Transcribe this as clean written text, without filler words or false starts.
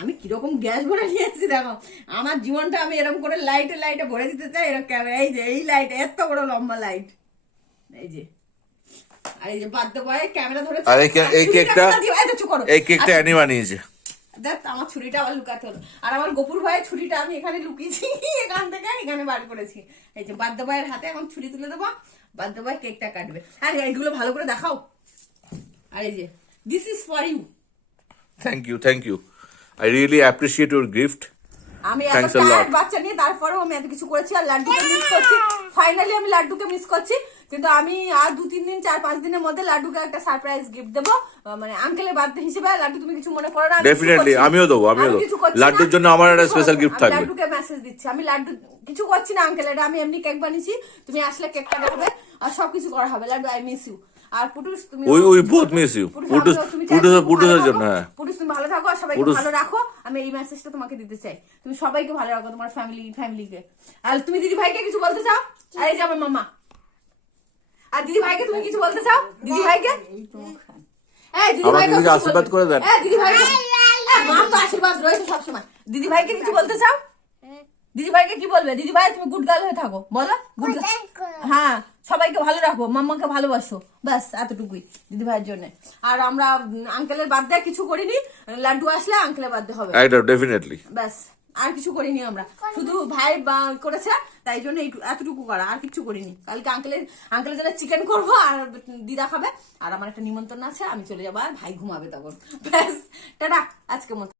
আমি কিরকম গ্যাস ভরে নিয়ে এসেছি দেখো, আমার জীবনটা আমি এরকম করে লাইটে লাইটে ভরে দিতে চাই। এরকম এই যে এই লাইট, এত বড় লম্বা লাইট, এই যে। আর এই যে বাদ্য বয় ক্যামেরা ধরে, আর এই কেকটা অ্যানি বানিয়েছে। দেখ আমার ছুরিটা আবার লুকাতে হলো। আর আমার গোপুর ভাইয়ের ছুরিটা আমি এখানে লুকিয়েছি, এখান থেকে এখানে বার করেছি। এই যে বাদ্য ভাইয়ের হাতে এখন ছুরি তুলে দেবো, বাদ্য ভাই কেকটা কাটবে। আর এইগুলো ভালো করে দেখাও। আর এই যে this is for you. Thank you. I really appreciate your gift. আমি Thanks এত a lot. বাচ্চা নিয়ে তারপরেও আমি এত কিছু করেছি। আর লাড্ডুকে মিস করছি, ফাইনালি আমি লাড্ডুকে মিস করছি। কিন্তু আমি আর 2-3 দিন 4-5 দিনের মধ্যে লাড্ডুকে একটা সারপ্রাইজ গিফট দেবো, মানে আঙ্কেলের বার্থডে হিসেবে। লাড্ডু তুমি কিছু মনে করো না, ডেফিনেটলি আমিও দেবো। লাড্ডুর জন্য আমার একটা স্পেশাল গিফট থাকবে। লাড্ডুকে মেসেজ দিচ্ছি, আমি লাড্ডু কিছু করছি না আঙ্কেল, এটা আমি এমনি কেক বানিয়েছি। তুমি আসলে কেকটা দেখবে আর সবকিছু করা হবে। Laddu I miss you. আর পুটুস তুমি ওই বহুত মিস ইউ। পুটুসের জন্য। হ্যাঁ পুটুস তুমি ভালো থাকো আর সবাইকে ভালো রাখো। আমি এই মেসেজটা তোমাকে দিতে চাই, তুমি সবাইকে ভালো রাখো, তোমার ফ্যামিলিকে। আর তুমি দিদি ভাইকে কিছু বলতে চাও? আর এই যে আমার মামা। আর দিদি ভাইকে তুমি কিছু বলতে চাও? দিদি ভাইকে এই দিদি ভাইকে আশীর্বাদ করে দেন। দিদি ভাইকে মার তো আশীর্বাদ রয়েছে সবসময়। দিদি ভাইকে কিছু বলতে চাও? দিদি ভাইকে কি বলবে? দিদি ভাই তুমি গুড গার্ল হয়ে থাকো, বলো গুড গার্ল। হ্যাঁ, সবাইকে ভালো রাখো, মাম্মাকে ভালোবাসো, ব্যাস এতটুকুই দিদি ভাইয়ের জন্য। আর আমরা আঙ্কেলের বার্থডে কিছু করিনি, লাড্ডু আসলে আঙ্কেলের বার্থডে হবে, ডেফিনেটলি। ব্যাস আর কিছু করিনি আমরা, শুধু ভাই করেছে তাই জন্য এতটুকু করা, আর কিছু করিনি। কালকে আঙ্কেলের জন্য চিকেন করবো আর দিদা খাবে। আর আমার একটা নিমন্ত্রণ আছে, আমি চলে যাবো, আর ভাই ঘুমাবে তখন। ব্যাস টাটা আজকের মতো।